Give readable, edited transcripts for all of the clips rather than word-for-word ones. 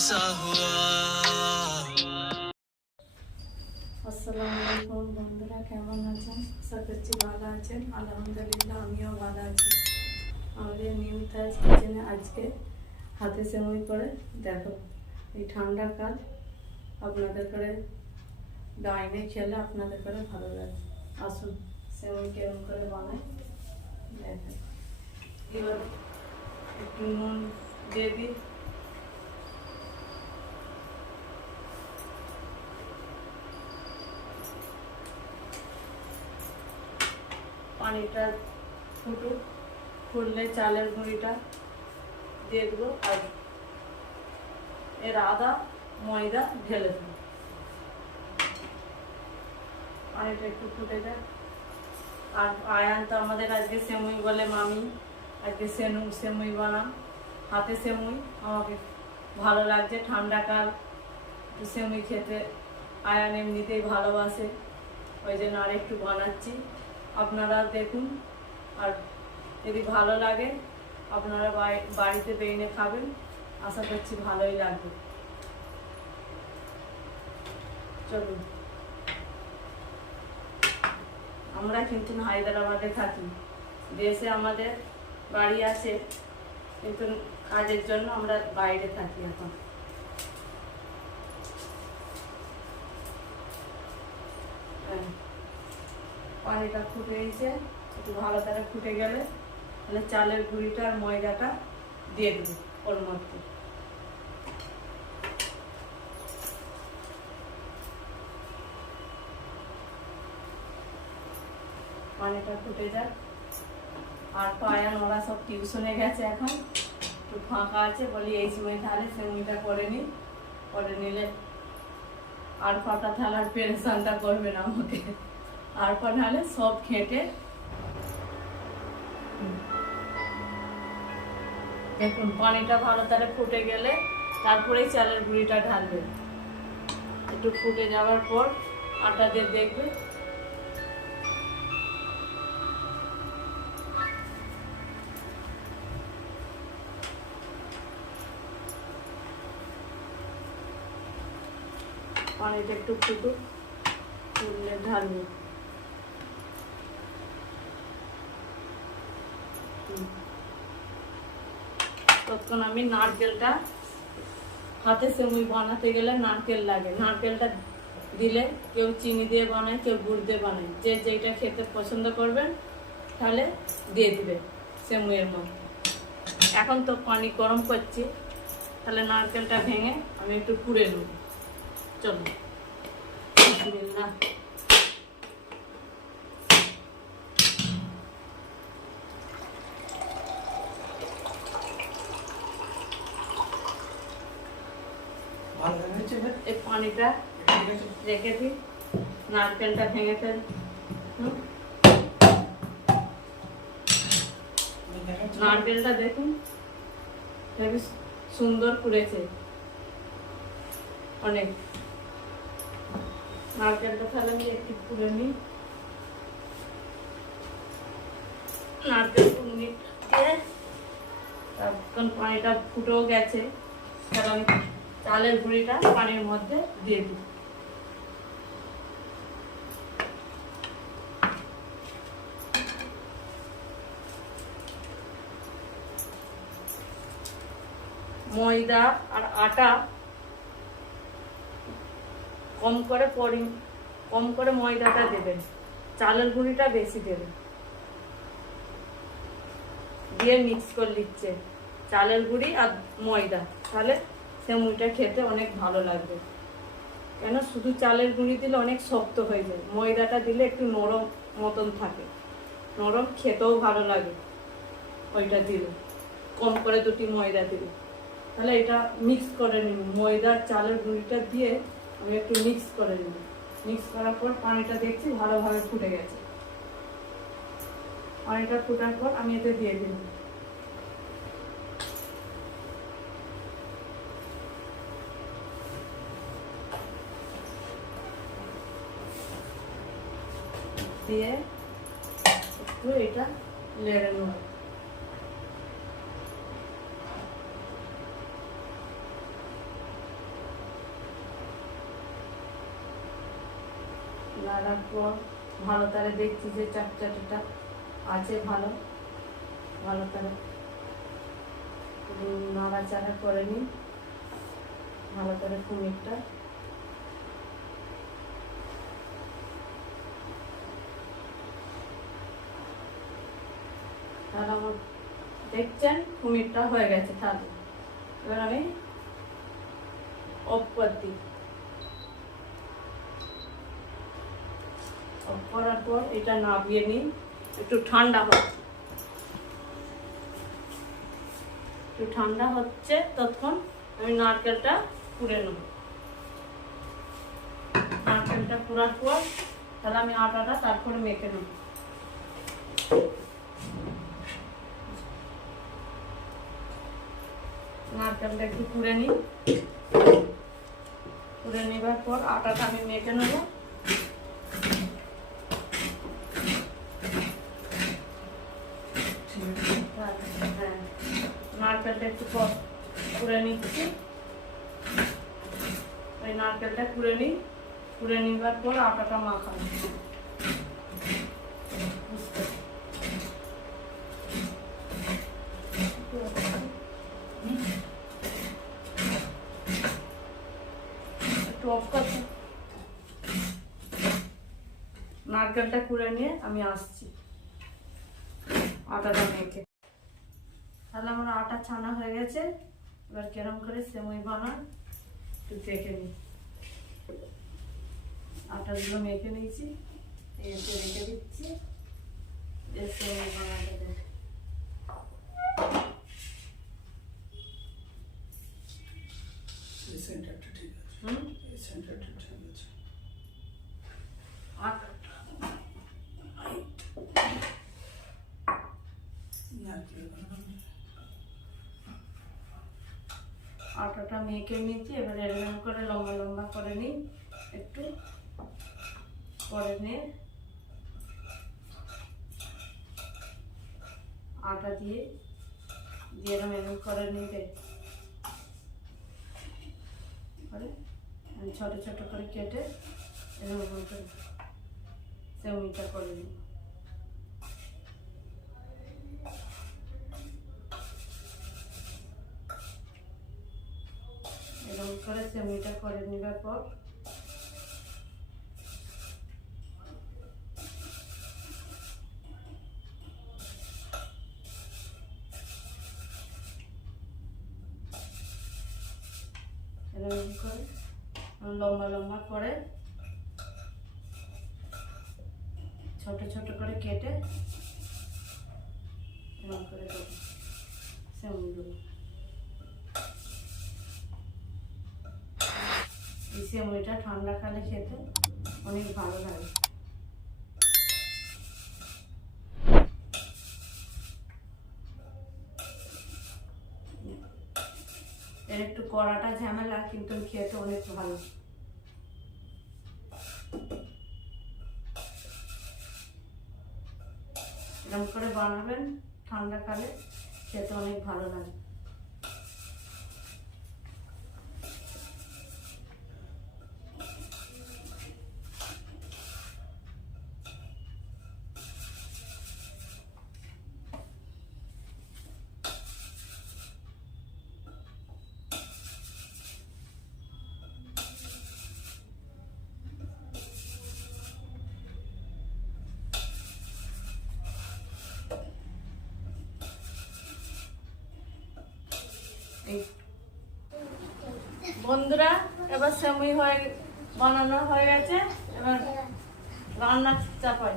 सा हुआ। আসসালামু আলাইকুম বন্ধুরা, কেমন আছেন? আশা করছি ভালো আছেন। আলহামদুলিল্লাহ আমিও ভালো আছি। আমাদের নিয়মিত কিচেনে আজকে হাতে সেমুই করে দেখো। এই ঠান্ডার কাল আপনাদের করে ডাইনে খেলে আপনাদের করে ভালো লাগে। আসুন সেমুই কেমন করে বানাই দেখেন। এবার একটু নুন দিয়ে দিই, পানিটা ফুটুক, ফুটলে চালের গুঁড়িটা দিয়ে দেবো আর এর আদা ময়দা ঢেলে দেবো। পানিটা একটু ফুটে যায়। আর আয়ান তো আমাদের আজকে সেমুই বলে, মামি আজকে সেমুই বানাম, হাতে সেমুই। আমাকে ভালো লাগছে, ঠান্ডাকাল একটু সেমুই খেতে আয়ান এমনিতেই ভালোবাসে, ওই জন্য আর একটু বানাচ্ছি। আপনারা দেখুন, আর যদি ভালো লাগে আপনারা বাড়িতে বেরিয়ে খাবেন, আশা করছি ভালোই লাগবে। চলুন, আমরা কিন্তু হায়দ্রাবাদে থাকি, দেশে আমাদের বাড়ি আছে, কিন্তু কাজের জন্য আমরা বাইরে থাকি এখন। পানিটা ফুটে গেছে, একটু ভালো করে ফুটে গেলে তাহলে চালের গুঁড়িটা আর ময়দাটা দিয়ে দেবো ওর মধ্যে। পানিটা ফুটে যায়। আর পায়ান ওরা সব টিউশনে গেছে, এখন একটু ফাঁকা আছে, বলি এই সময় তাহলে সেমুইটা করে নিই, করে নিলে আর পাটা থালার পেরেশানটা করবে না আমাকে। আর পাঠালে সব খেটে দেখুন পানিটা ভালো তারে ফুটে গেলে তারপরেই চালের গুঁড়িটা ঢালবে। একটু ফুটে যাওয়ার পর আটা দিয়ে দেখবে। পানিটা একটু ফুটুক, ফুটলে ঢালবে। তখন আমি নারকেলটা, হাতে সেমুই বানাতে গেলে নারকেল লাগে, নারকেলটা দিলে কেউ চিনি দিয়ে বানায়, কেউ গুড় দিয়ে বানায়, যে যেটা খেতে পছন্দ করবেন তাহলে দিয়ে দিবে সেমুইয়ের মধ্যে। এখন তো পানি গরম করছি, তাহলে নারকেলটা ভেঙে আমি একটু পুড়ে নেব। চলো না, এই পানিটা রেখে দিই, নারকেলটা ভেঙে ফেল। নারকেলটা দেখুন হেবি সুন্দর পুড়েছে অনেক। নারকেলটা তাহলে আমি একটু পুড়ে নিই। নারকেল পুড়ে দিয়ে তখন পানিটা ফুটেও গেছে, তাহলে আমি চালের গুঁড়িটা পানির মধ্যে দিয়ে দিই। ময়দা আর আটা কম করে ময়দাটা দেবেন, চালের গুঁড়িটা বেশি দেবেন, দিয়ে মিক্স করে নিচ্ছে চালের গুঁড়ি আর ময়দা, তাহলে সেমুইটা খেতে অনেক ভালো লাগবে। কেন শুধু চালের গুঁড়ি দিলে অনেক শক্ত হয়ে যায়, ময়দাটা দিলে একটু নরম মতন থাকে, নরম খেতেও ভালো লাগে। ওইটা দিলে কম করে দুটি ময়দা দিলে, তাহলে এটা মিক্স করে নিব। ময়দার চালের গুঁড়িটা দিয়ে আমি একটু মিক্স করে নিব। মিক্স করার পর পানিটা দেখছি ভালোভাবে ফুটে গেছে। পানিটা ফোটার পর আমি এতে দিয়ে দিলাম দিয়ে একটু এটা লেড়ে নেব। নাড়ার পর ভালো তারে দেখছি যে চটচটেটা আছে, ভালো ভালো তারে নাড়াচাড়া করে নিই ভালো করে কুমিরটা। তাহলে আমার দেখছেন কুমিরটা হয়ে গেছে। তাহলে এবার আমি অফ করে দিই। অফ করার পর এটা নামিয়ে নিই, একটু ঠান্ডা হোক। একটু ঠান্ডা হচ্ছে ততক্ষণ আমি নারকেলটা কুড়ে নেব। নারকেলটা কুড়ার পর তাহলে আমি আটাটা তারপরে মেখে নেব। নারকেলটা একটু কুড়ে নিই, কুড়ে নেবার পর আটাটা আমি মেখে নেব। হ্যাঁ, নারকেলটা একটু কুড়ে নিচ্ছি। ওই নারকেলটা কুড়ে নিই, কুড়ে নিবার পর আটাটা মাখাবো। একটু অফ করছি। নারকেলটা কুড়ে নিয়ে আমি আসছি আটাটা মেখে। তাহলে আমার আটা ছানা হয়ে গেছে। এবার কেরম করে সেমই বানান একটু দেখে নিই। আটাগুলো মেখে নিয়েছি, এতে রেখে দিচ্ছি। সেমই বানাতে দেব। সেন্টারটা ঠিক আছে। এই সেন্টারটা ঠিক আছে। আটাটা মেখে নিয়েছি। এবার এরকম করে লম্বা লম্বা করে নিই, একটু করে নিয়ে আটা দিয়ে এরকম করে নিতে করে ছোট ছোট করে কেটে এরকম করে সেমিটা করে নিই। এরকম করে সেমিটা করে নেবার পর এরকম করে লম্বা লম্বা করে ছোট ছোট করে কেটে এরকম করে দেবো সেমগুলো। এই সেমইটা ঠান্ডাকালে খেতে অনেক ভালো লাগে। এর একটু কড়াটা ঝামেলা, কিন্তু খেতে অনেক ভালো। এরকম করে বানাবেন, ঠান্ডাকালে খেতে অনেক ভালো লাগে। বন্ধুরা, এবার সেমই বানানো হয়ে গেছে। এবার রান্না চাপাই।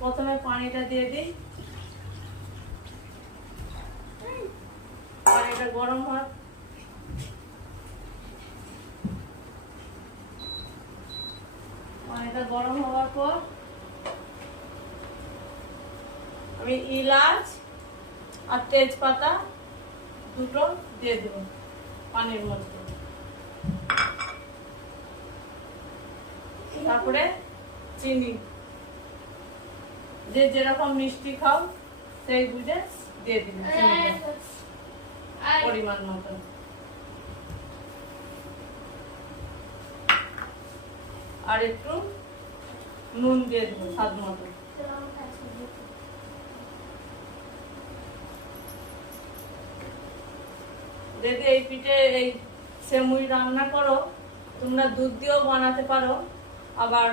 প্রথমে পানিটা দিয়ে দিই, পানিটা গরম হয়। পানিটা গরম হওয়ার পর আমি এলাচ আর তেজপাতা দুটো দিয়ে দেব পানির মধ্যে। তারপরে চিনি, যে যেরকম মিষ্টি খাও সেই বুঝে দিয়ে দিন পরিমাণ মতো। আর একটু নুন দিয়ে দেবো স্বাদ মতো। যদি এই পিঠে এই সেমুই রান্না করো, তোমরা দুধ দিয়েও বানাতে পারো, আবার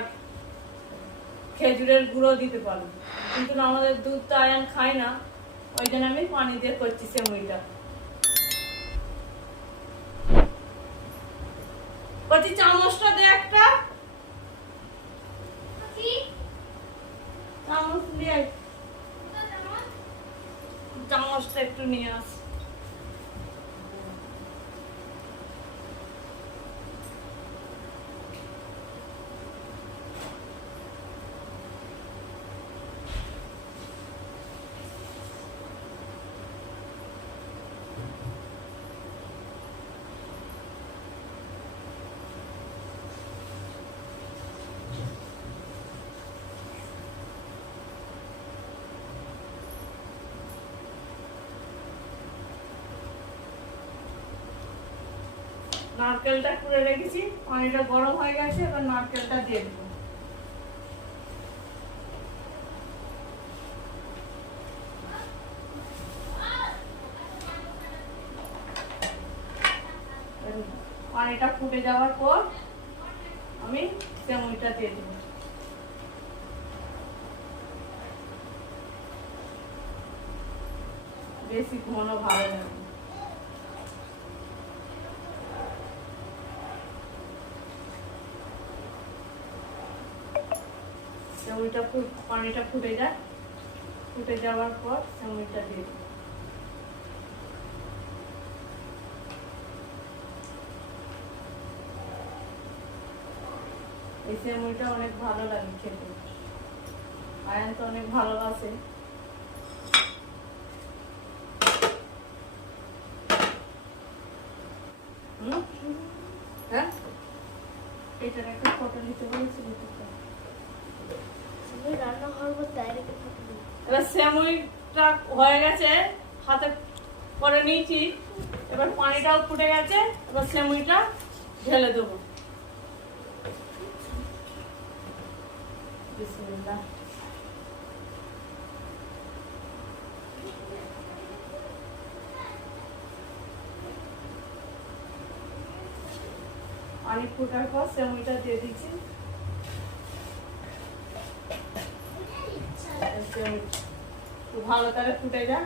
খেজুরের গুঁড়ো দিতে পারো, কিন্তু আমাদের দুধ তো আয়ান খায় না, ওই জন্য আমি পানি দিয়ে করছি সেমুইটা। বলছি চামচটা দে একটা, চামচ নিয়ে, চামচটা একটু নিয়ে আস। নারকেলটা কুড়ে রেখেছি, পানিটা গরম হয়ে গেছে, এবার নারকেলটা দিয়ে দেবো। পানিটা ফুটে যাওয়ার পর আমি সেমুইটা দিয়ে দেবো। বেশি ঘন ভালো লাগে। সেমুইটা পানিটা ফুটে যায়, ফুটে যাওয়ার পর সেমুইটা দিয়ে দেবো। এই সেমুইটা অনেক ভালো লাগে খেতে, আয়ান তো অনেক ভালোবাসে। হ্যাঁ, এটার একটা ফটো নিতে বলেছিল। এবার সেমুইটা হয়ে গেছে, হাতে করে নিয়েছি, এবার পানিটাও ফুটে গেছে, এবার সেমুইটা ঢেলে দেবো। বিসমিল্লাহ। পানি ফুটার পর সেমুইটা দিয়ে দিচ্ছি। ভালো করে ফুটে যা,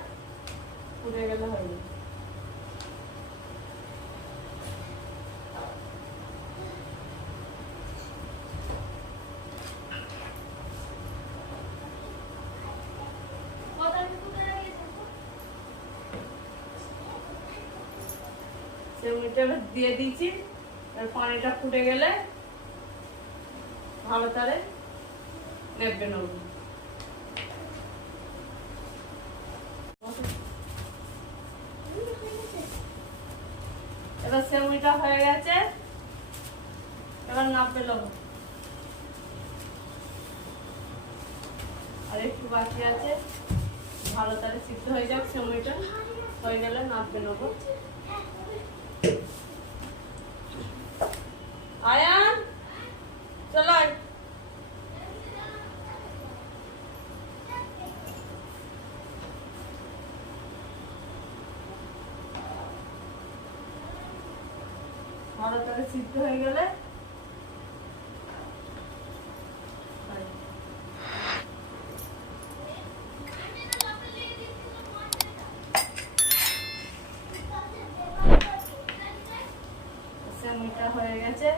ফুটে গেলে হয়ে যাবে। সেমুইটা দিয়ে দিয়েছি, আর পানিটা ফুটে গেলে ভালো করে নেবে নেব। এবার সেমুইটা হয়ে গেছে, এবার নাপে নেব। আর একটু বাকি আছে, ভালো করে সিদ্ধ হয়ে যাক। সেমুইটা হয়ে গেলে নাপে নেব। আয়ান চলো, ভালো করে সিদ্ধ হয়ে গেলে সেমুইটা হয়ে গেছে,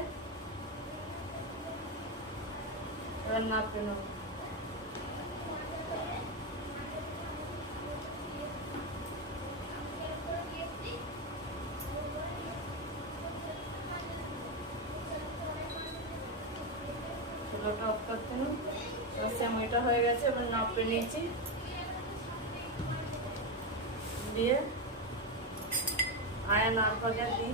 এবার নাপে নেব। চুলোটা অফ করতে না, সেমুইটা হয়ে গেছে, এবার নাপে নিয়েছি, দিয়ে আয়া নারকেলটা দিই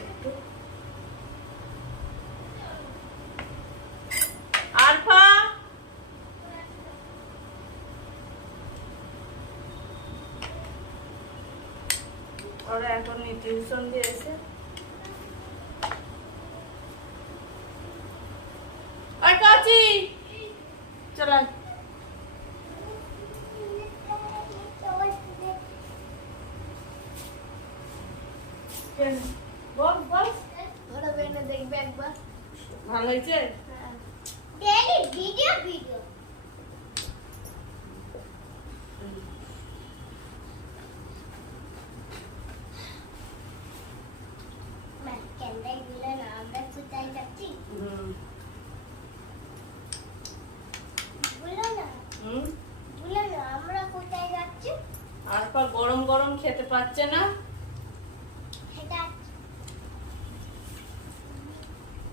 একটু। আরফা ওরা এখন টিউশন দিয়ে এসে কেন? বল বল ওরা বেনে দেখবে একবার। ভালো হয়েছে? ডেলি ভিডিও ভিডিও মা কেন্দ্রে গেলে না আমরা কোথায় যাচ্ছি হুম বলো না হুম বলো না আমরা কোথায় যাচ্ছি আর পর গরম গরম খেতে পাচ্ছে না। এটা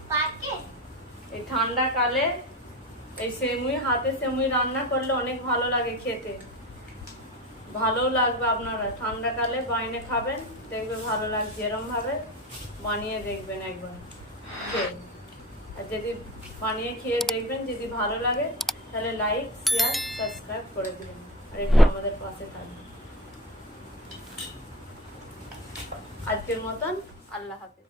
পার্কে এই ঠান্ডা কালে এই সেমুই হাতে সেমুই রান্না করলে অনেক ভালো লাগে খেতে, ভালো লাগবে। আপনারা ঠান্ডাকালে বাইনে খাবেন, দেখবে ভালো লাগবে। এরম ভাবে বানিয়ে দেখবেন একবার খেয়ে, আর যদি বানিয়ে খেয়ে দেখবেন যদি ভালো লাগে তাহলে লাইক শেয়ার সাবস্ক্রাইব করে দিবেন আর একটু আমাদের পাশে থাকবেন। আজকের মতন আল্লাহ হাফেজ।